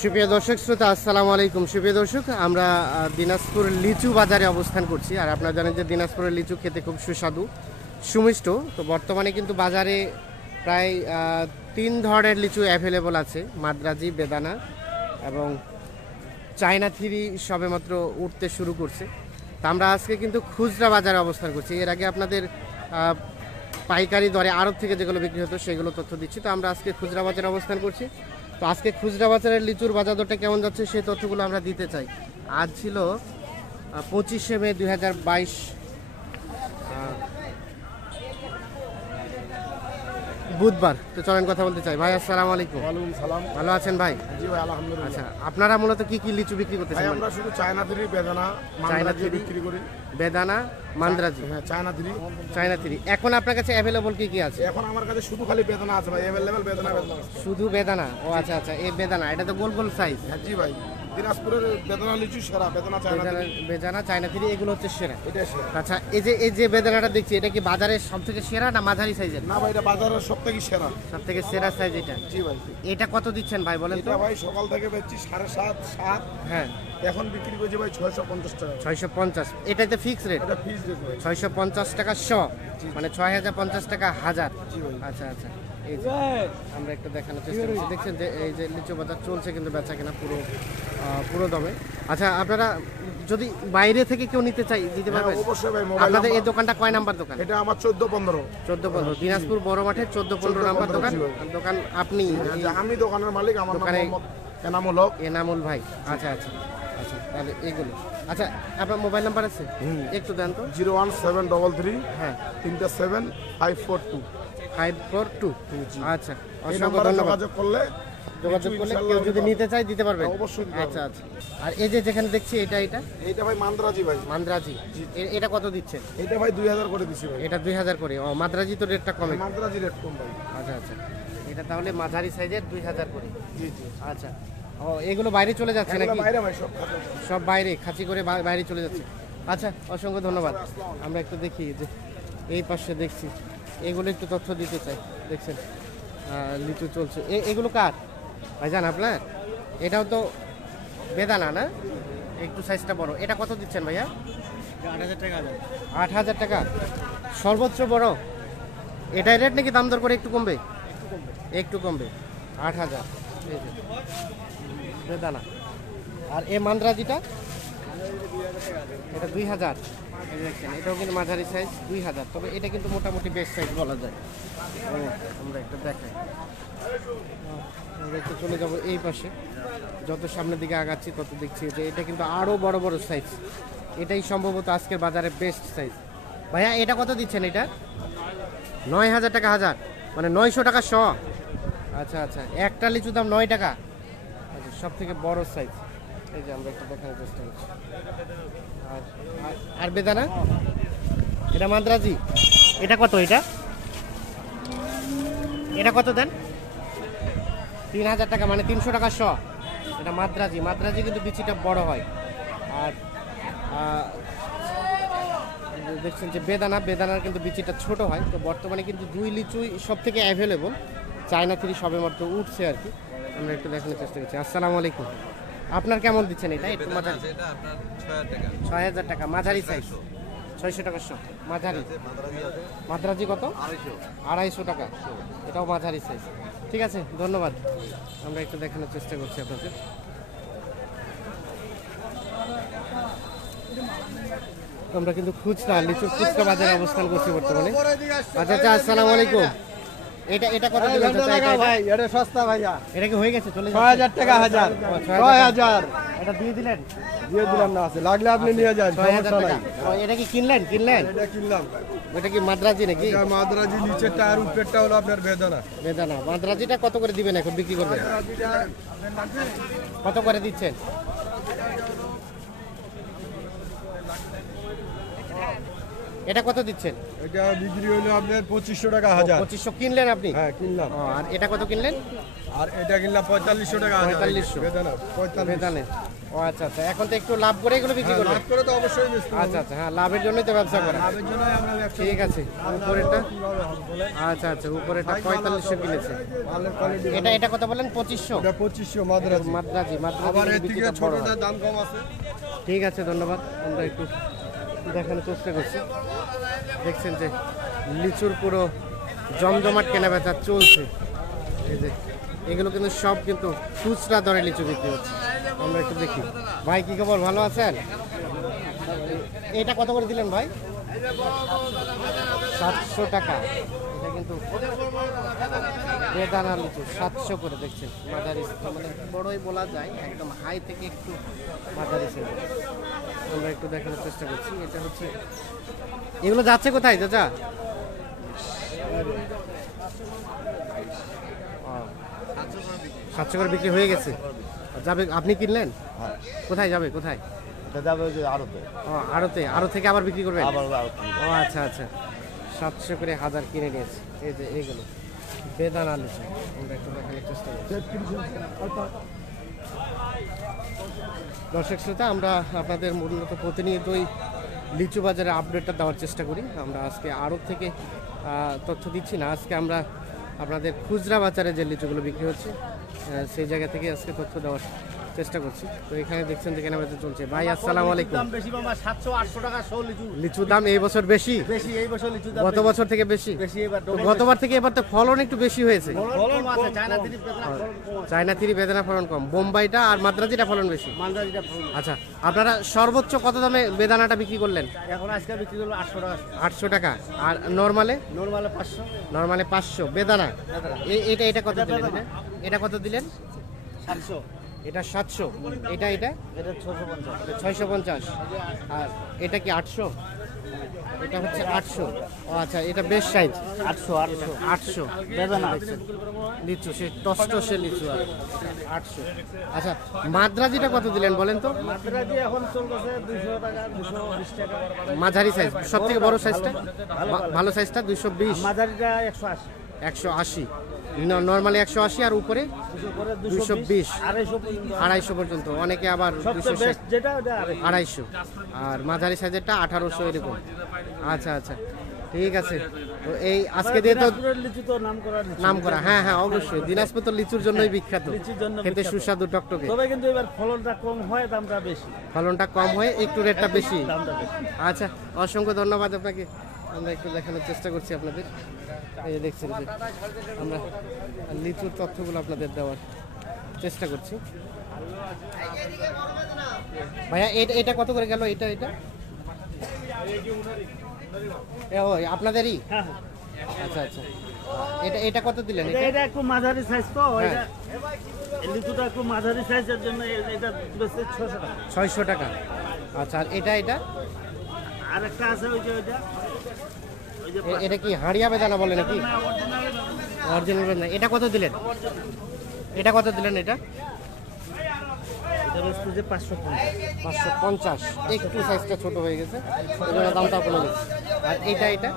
সুপ্রিয় দর্শক শ্রোতা, আসসালামু আলাইকুম। সুপ্রিয় দর্শক, আমরা দিনাজপুর লিচু বাজারে অবস্থান করছি। আর আপনারা জানেন যে দিনাজপুরের লিচু খেতে খুব সুস্বাদু, সুমিষ্ট। তো বর্তমানে কিন্তু বাজারে প্রায় 3 ধরনের লিচু অ্যাভেলেবল আছে, মাদ্রাজি, বেদানা এবং চায়না থ্রি সবেমাত্র উঠতে শুরু করছে। তো আমরা আজকে কিন্তু খুচরা বাজারে অবস্থান করছি। এর আগে আপনাদের পাইকারি দরে আড়ত থেকে যেগুলো বিক্রি হতো সেগুলো তথ্য দিচ্ছি। তো আমরা আজকে খুচরা বাজারে অবস্থান করছি। তো আজকে খুচরা বাজারের লিচুর বাজার দরটা কেমন যাচ্ছে সেই তথ্যগুলো আমরা দিতে চাই। আজ ছিল 25শে মে 2022, বুধবার। তো চলেন কথা বলতে চাই। ভাই আসসালামু আলাইকুম। ওয়ালাইকুম সালাম। ভালো আছেন ভাই? জি ভাই, আলহামদুলিল্লাহ। আচ্ছা, আপনারা মূলত কি কি লিচু বিক্রি করতেছেন? ভাই আমরা শুধু চায়না থ্রি, বেদানা, মান্দ্রাজি বিক্রি করি। বেদানা, মান্দ্রাজি, হ্যাঁ চায়না থ্রি। China three. এখন আপনার কাছে অ্যাভেলেবল কি কি আছে? এখন আমার কাছে শুধু খালি বেদানা আছে ভাই, अवेलेबल বেদানা আছে। শুধু বেদানা? ও আচ্ছা আচ্ছা, এই বেদানা, এটা তো গোল গোল সাইজ। হ্যাঁ জি ভাই, দিনাজপুরের বেদানা লিচু সেরা, বেদানা চায়না থ্রি। বেদানা, চায়না থ্রি এগুলো হচ্ছে সেরা। এটা সেরা। আচ্ছা, এই যে বেদানাটা দেখছি, এটা কি বাজারের সব থেকে সেরা না মাঝারি সাইজের? না ভাই, এটা বাজারের সবথেকে সেরা। সব থেকে সেরা সাইজ এটা? জি ভাই। এটা কত দিচ্ছেন ভাই বলেন তো? এটা ভাই সকাল থেকে বেচছি 7.5, 7। হ্যাঁ, এখন বিক্রি করছি ভাই 650 টাকা। 650। এটাতে ফিক্স রেট? এটা ফিক্স রেট ভাই। 650 টাকা শ, মানে 6050 টাকা হাজার। জি ভাই। আচ্ছা আচ্ছা, এই যে আমরা একটু দেখানোর চেষ্টা করছি। দেখছেন যে এই যে লিচু বাজার চলছে কিন্তু বেচা কেনা পুরো দমে। আচ্ছা, আপনারা যদি বাইরে থেকে কেউ নিতে চাই দিতে হ্যাঁ পারবেন? অবশ্যই ভাই। মোবাইল আপনাদের এই দোকানটা কয় নাম্বার দোকান? এটা আমার 14-15। 14-15 দিনাজপুর বড় মাঠে 14-15 নাম্বার দোকান। দোকান আপনি? আমি দোকানের মালিক, আমার নাম দোকানে মোহাম্মদ এনামুল হক। এনামুল ভাই। আচ্ছা আচ্ছা আচ্ছা, তাহলে এইগুলো। আচ্ছা, আপনার মোবাইল নাম্বার আছে? একটু দেন তো। 01733 হ্যাঁ 37542। 542। আচ্ছা, এই অসংখ্য নাম্বারে ধন্যবাদ। যোগাযোগ করলে কেউ যদি নিতে চাই দিতে পারবেন? অবশ্যই। আচ্ছা আচ্ছা। আর এই যে যেখানে দেখছি এটা এইটা ভাই মান্দ্রাজি ভাই। মান্দ্রাজি, এটা কত দিচ্ছেন? এইটা ভাই 2000 করে দিছি ভাই। এটা 2000 করে। ও, মাদ্রাজি তো রেটটা কমে। মান্দ্রাজি রেট কম ভাই। আচ্ছা আচ্ছা, এটা তাহলে মাঝারি সাইজের 2000 করে। জি জি। আচ্ছা, ও এগুলো বাইরে চলে যাচ্ছে নাকি? বাইরে ভাই সব খাতে। সব বাইরে খাঁচি করে বাইরে চলে যাচ্ছে। আচ্ছা, অসংখ্য ধন্যবাদ। আমরা একটু দেখি যে এই পাশে দেখছি, এগুলো একটু তথ্য দিতে চাই। দেখছেন লিচু চলছে। এগুলো কার ভাইজান আপনার? এটাও তো বেদানা না? একটু সাইজটা বড়। এটা কত দিচ্ছেন ভাইয়া? 8000 টাকা। 8000 টাকা সর্বোচ্চ বড়। এটাই রেট নাকি দাম দর করে একটু কমবে? একটু কমবে। 8000 এই যে বেদানা। আর এই মান্দ্রাজিটা? এটা 2000। এই দেখছেন, এটাও কিন্তু মাঝারি সাইজ, 2000। তবে এটা কিন্তু মোটামুটি বেস্ট সাইজ বলা যায়। আমরা একটু দেখাই। আমরা একটু চলে যাব এই পাশে। যত সামনের দিকে আগাচ্ছি তত দেখছি যে এটা কিন্তু আরও বড় বড় সাইজ। এটাই সম্ভবত আজকের বাজারে বেস্ট সাইজ। ভাইয়া এটা কত দিচ্ছেন? এটা 9000 টাকা হাজার, মানে 900 টাকা শ। আচ্ছা আচ্ছা, একটা লিচু দাম 9 টাকা। আচ্ছা, সব থেকে বড় সাইজ। এই যে আমরা একটু দেখানোর চেষ্টা করছি। আর বেদানা? এটা মান্দ্রাজি। এটা কত? এটা কত দেন? 3000 টাকা, মানে 300 টাকা শ। এটা মাদ্রাজি কিন্তু বিচিটা বড় হয়। আর দেখছেন যে বেদানার কিন্তু বিচিটা ছোট হয়। তো বর্তমানে কিন্তু 2 লিচুই সব থেকে অ্যাভেলেবল। চায়না থ্রি সবেমাত্র উঠছে আর কি। আমরা একটু দেখানোর চেষ্টা করছি। আসসালামু আলাইকুম। আপনার কেমন দিচ্ছেন এটা? একটু মাঝারি। 6000 টাকা মাঝারি সাইজ। 600 টাকা শ মাঝারি। মাদ্রাজি কত? 250 টাকা। এটাও মাঝারি সাইজ। ঠিক আছে, ধন্যবাদ। আমরা একটু দেখানোর চেষ্টা করছি আপনাদের। আমরা কিন্তু লিচুর খুচরা বাজারে অবস্থান করছি বর্তমানে। আচ্ছা আচ্ছা, আসসালামু আলাইকুম। এটা কত দিবেন? ভাই এটা সস্তা ভাইয়া। এটা কি হয়ে গেছে? চলে 6000 টাকা হাজার। 6000 এটা দিয়ে দিলেন? দিয়ে দিলাম না, আছে লাগলে আপনি নিয়ে যান। 6000 টাকা। এটা কি কিনলেন? এটা কিনলাম। এটা কি মাদ্রাজি নাকি? এটা মাদ্রাজি, নিচেরটা আর উপরেরটা হলো আপনার বেদানা। মাদ্রাজিটা কত করে দিবেন এখন বিক্রি করবেন? কত করে দিচ্ছেন? এটা কত দিচ্ছেন? এটা বিক্রি হলো আপনার 2500 টাকা হাজার। 2500 কিনলেন আপনি? হ্যাঁ কিনলাম। ও, আর এটা কত কিনলেন? আর এটা কিনলাম 4500 টাকা হাজার। 4500 বেদানা 45। বেদানে। ও আচ্ছা আচ্ছা, এখন তো একটু লাভ করে এগুলো বিক্রি হ্যাঁ, করবেন? লাভ করে তো অবশ্যই বেচতে হবে। আচ্ছা আচ্ছা, হ্যাঁ লাভের জন্যই তো ব্যবসা করেন। লাভের জন্যই আমরা ব্যবসা ঠিক আছে, উপরেরটা? কিভাবে হবে বলেন? আচ্ছা আচ্ছা, উপরেরটা 4500 কিনেছে। মালের কোয়ালিটি এটা কত বলেন? 2500? এটা 2500 মাদ্রাজি। মাদ্রাজি আবার এর থেকে বিক্রিটা বড় হয়। ছোটটার দাম কম আছে। ঠিক আছে, ধন্যবাদ। আমরা একটু দেখানোর চেষ্টা করছি। দেখছেন যে লিচুর পুরো জমজমাট কেনাবেচা চলছে। এই যে এগুলো কিন্তু সব কিন্তু খুচরা দরে লিচু বিক্রি হচ্ছে। আমরা একটু দেখি। ভাই কি খবর, ভালো আছেন? এটা কত করে দিলেন ভাই? 700 টাকা। এটা কিন্তু বেদানা লিচু 700 করে, দেখছেন মাঝারি, মানে বড়ই বলা যায়, একদম হাই থেকে একটু মাঝারি ছিল। আমরা একটু দেখানোর চেষ্টা করছি। এটা হচ্ছে, এগুলো যাচ্ছে কোথায় চাচা? 700 করে বিক্রি হয়ে গেছে। যাবে, আপনি কিনলেন? কোথায় যাবে, কোথায়? এটা যাবে যে আরতে। ও আড়তে, আড়ত থেকে আবার বিক্রি করবেন? আবার আরতে। ও আচ্ছা আচ্ছা, 700 করে হাজার কিনে নিয়েছে। এই যে এইগুলো বেদানা লিচু, আমরা একটু দেখানোর চেষ্টা করছি। দর্শক শ্রোতা, আমরা আপনাদের মূলত প্রতিনিয়তই লিচু বাজারের আপডেটটা দেওয়ার চেষ্টা করি। আমরা আজকে আড়ত থেকে তথ্য দিচ্ছি না, আজকে আমরা আপনাদের খুচরা বাজারে যে লিচুগুলো বিক্রি হচ্ছে সেই জায়গা থেকে আজকে তথ্য দেওয়ার চেষ্টা করছি। তো এখানে দেখছেন যে কেনাবেচা চলছে। ভাই আসসালামু আলাইকুম। দাম বেশি মামা, 700-800 টাকা শো লিচু। লিচুর দাম এই বছর বেশি? বেশি এই বছর লিচু দাম গত বছর থেকে বেশি? বেশি এবার। তো গতবার থেকে এবার তো ফলন একটু বেশি হয়েছে। ফলন কম আছে, চায়না তিরিশ বেদনা ফলন কম আছে। চায়না তিরি বেদানা ফলন কম, বোম্বাইটা আর মাদ্রাজিটা ফলন বেশি। মালদারিটা ফলন। আচ্ছা, আপনারা সর্বোচ্চ কত দামে বেদানাটা বিক্রি করলেন? এখন আজকে বিক্রি করলো 800 টাকা। 800 টাকা। আর নরমালে? নরমালে 500। নরমালে 500 বেদানা। এটা কত দিলেন? এটা কত দিলেন? 700। এটা 700। এটা এটা 650। 650। আর এটা কি 800? এটা হচ্ছে 800। ও আচ্ছা, এটা বেশ সাইজ। 800 বেদানা। লিচু, সে টসটসে লিচু। আর 800। আচ্ছা, মাদ্রাজিটা কত দিলেন বলেন তো? মাদ্রাজি এখন চলতেছে 200 টাকা, 220 টাকা। মাঝারি সাইজ, সব থেকে বড় সাইজটা, ভালো সাইজটা 220। মাঝারিটা 180। 180। নর্মালি 180, আর উপরে 220, 250 পর্যন্ত। অনেকে আবার সবচেয়ে বেস্ট যেটা ওটা 250। আর মাঝারি সাইজেরটা 1800 এরকম। আচ্ছা আচ্ছা, ঠিক আছে। তো এই আজকে দিয়ে তো লিচু তো নাম করা লিচু। নাম করা, হ্যাঁ হ্যাঁ অবশ্যই, দিনাজপুর তো লিচুর জন্যই বিখ্যাত, লিচুর জন্য খেতে বিখ্যাত। সুস্বাদু টকটকে। তবে কিন্তু এবার ফলনটা কম হয়, দামটা বেশি। ফলনটা কম হয়ে একটু রেটটা বেশি। দামটা বেশি। আচ্ছা, অসংখ্য ধন্যবাদ আপনাকে। আমরা একটু দেখানোর চেষ্টা করছি আপনাদের। এই যে দেখছেন যে আমরা লিচুর তথ্যগুলো আপনাদের দেওয়ার চেষ্টা করছি। ভাইয়া এটা কত করে গেল? এটা ও আপনাদেরই? হ্যাঁ, আচ্ছা আচ্ছা, এটা কত দিলেন? এটা একটু মাঝারি সাইজ তো, হ্যাঁ। এটা এই লিচুটা একটু মাঝারি সাইজের জন্য এটা বেশি 600 টাকা। 600 টাকা। আচ্ছা, আর এটা আর একটা আছে ওই যে ওই যে এটা কি হাড়িয়া বেদানা বলে নাকি? original অরিজিনাল বেদানা। এটা কত দিলেন? এটা বেশি যে 550। 550। একটু সাইজটা ছোট হয়ে গেছে, এই জন্য দামটা কমে গেছে। আর এটা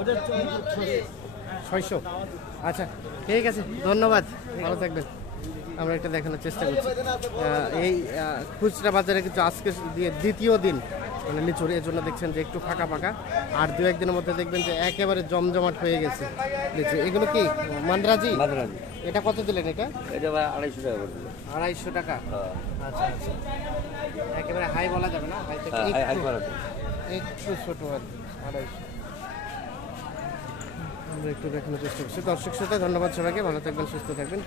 ওটা 600। আচ্ছা, ঠিক আছে, ধন্যবাদ, ভালো থাকবেন। আমরা এটা দেখানোর চেষ্টা করছি। এই খুচরা বাজারে কিন্তু আজকে দিয়ে দ্বিতীয় দিন মানে লিচুর, এর জন্য দেখছেন যে একটু ফাঁকা ফাঁকা। আর দু একদিনের মধ্যে দেখবেন যে একেবারে জমজমাট হয়ে গেছে লিচু। এগুলো কি মান্দ্রাজি? এটা কত দিলেন? এটা 250 টাকা করে। 250 টাকা। আচ্ছা আচ্ছা, একেবারে হাই বলা যাবে না, হাই থেকে একটু ছোট আর 250। আমরা একটু দেখানোর চেষ্টা করছি। দর্শক শ্রোতা, ধন্যবাদ সবাইকে, ভালো থাকবেন, সুস্থ থাকবেন।